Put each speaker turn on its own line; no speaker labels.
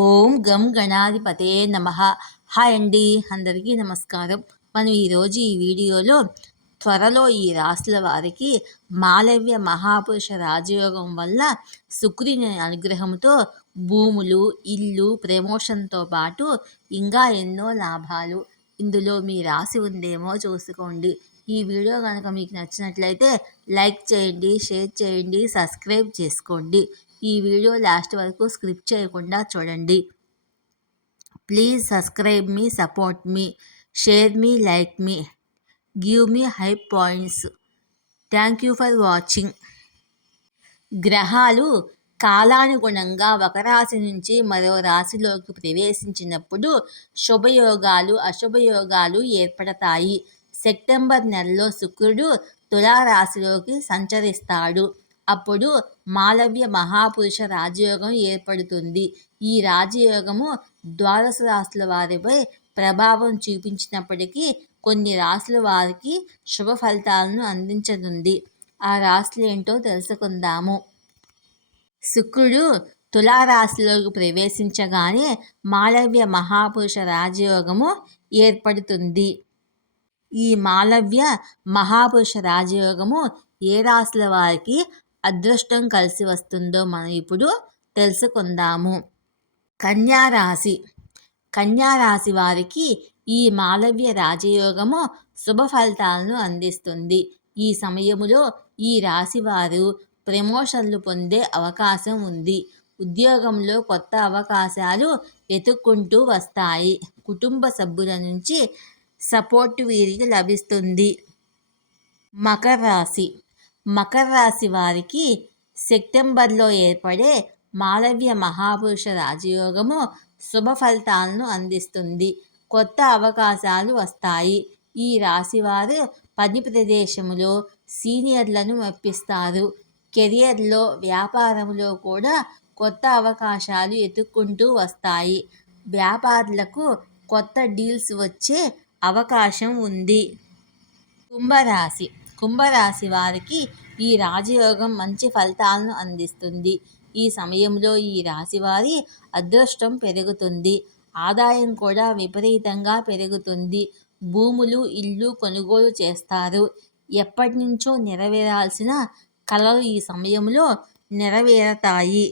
ఓం గం గణాధిపతే నమ. హాయ్ అండి అందరికీ నమస్కారం. మనం ఈరోజు ఈ వీడియోలో త్వరలో ఈ రాశుల వారికి మాలవ్య మహాపురుష రాజయోగం వల్ల శుక్రుని అనుగ్రహంతో భూములు ఇల్లు ప్రమోషన్తో పాటు ఇంకా ఎన్నో లాభాలు ఇందులో మీ రాసి ఉందేమో చూసుకోండి. ఈ వీడియో కనుక మీకు నచ్చినట్లయితే లైక్ చేయండి షేర్ చేయండి సబ్స్క్రైబ్ చేసుకోండి. ఈ వీడియో లాస్ట్ వరకు స్క్రిప్ట్ చేయకుండా చూడండి. ప్లీజ్ సబ్స్క్రైబ్ మీ సపోర్ట్ మీ షేర్ మీ like me give me high points. Thank you for watching. గ్రహాలు కాలానుగుణంగా ఒక రాశి నుంచి మరో రాశిలోకి ప్రవేశించినప్పుడు శుభయోగాలు అశుభయోగాలు ఏర్పడతాయి. సెప్టెంబర్ నెలలో శుక్రుడు తులారాశిలోకి సంచరిస్తాడు. అప్పుడు మాలవ్య మహాపురుష రాజయోగం ఏర్పడుతుంది. ఈ రాజయోగము ద్వాదశ రాశుల వారిపై ప్రభావం చూపించినప్పటికీ కొన్ని రాశుల వారికి శుభ ఫలితాలను అందించనుంది. ఆ రాశులు ఏంటో తెలుసుకుందాము. శుక్రుడు తులారాశిలోకి ప్రవేశించగానే మాలవ్య మహాపురుష రాజయోగము ఏర్పడుతుంది. ఈ మాలవ్య మహాపురుష రాజయోగము ఏ రాశుల వారికి అదృష్టం కలిసి వస్తుందో మనం ఇప్పుడు తెలుసుకుందాము. కన్యారాశి. కన్యారాశి వారికి ఈ మాలవ్య రాజయోగము శుభ ఫలితాలను అందిస్తుంది. ఈ సమయములో ఈ రాశి వారు ప్రమోషన్లు పొందే అవకాశం ఉంది. ఉద్యోగంలో కొత్త అవకాశాలు వెతుక్కుంటూ వస్తాయి. కుటుంబ సభ్యుల నుంచి సపోర్ట్ వీరికి లభిస్తుంది. మకర రాశి. మకర రాశి వారికి సెప్టెంబర్లో ఏర్పడే మాలవ్య మహాపురుష రాజయోగము శుభ ఫలితాలను అందిస్తుంది. కొత్త అవకాశాలు వస్తాయి. ఈ రాశివారు పని ప్రదేశంలో సీనియర్లను మెప్పిస్తారు. కెరియర్లో వ్యాపారంలో కూడా కొత్త అవకాశాలు ఎదుర్కొంటూ వస్తాయి. వ్యాపారులకు కొత్త డీల్స్ వచ్చే అవకాశం ఉంది. కుంభరాశి కుంభరాశి వారికి ఈ రాజయోగం మంచి ఫలితాలను అందిస్తుంది. ఈ సమయంలో ఈ రాశివారి అదృష్టం పెరుగుతుంది. ఆదాయం కూడా విపరీతంగా పెరుగుతుంది. భూములు ఇల్లు కొనుగోలు చేస్తారు. ఎప్పటి నుంచో నెరవేరాల్సిన కళలు ఈ సమయంలో నెరవేరతాయి.